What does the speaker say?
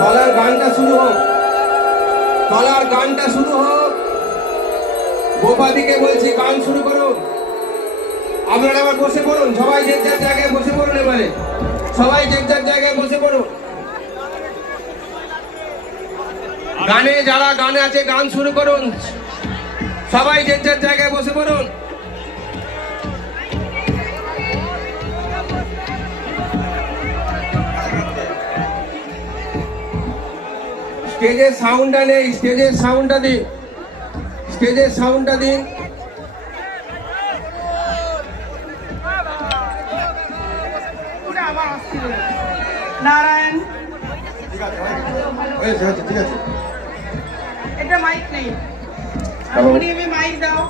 তলার গানটা শুরু হোক, তলার গানটা শুরু হোক। গোপাদিকে বলছি গান শুরু করুন। আপনারা আবার বসে পড়ুন, সবাই যে যার জায়গায় বসে পড়ুন। এবারে সবাই যে যার জায়গায় বসে পড়ুন। গানে যারা গানে আছে গান শুরু করুন, সবাই যে যার জায়গায় বসে পড়ুন। স্টেজের সাউন্ডটা নেই, স্টেজের সাউন্ডটা দিন, স্টেজের সাউন্ডটা দিন। নারায়ণ, ঠিক আছে। এটা মাইক নেই, হারমোনিয়ামে মাইক দাও।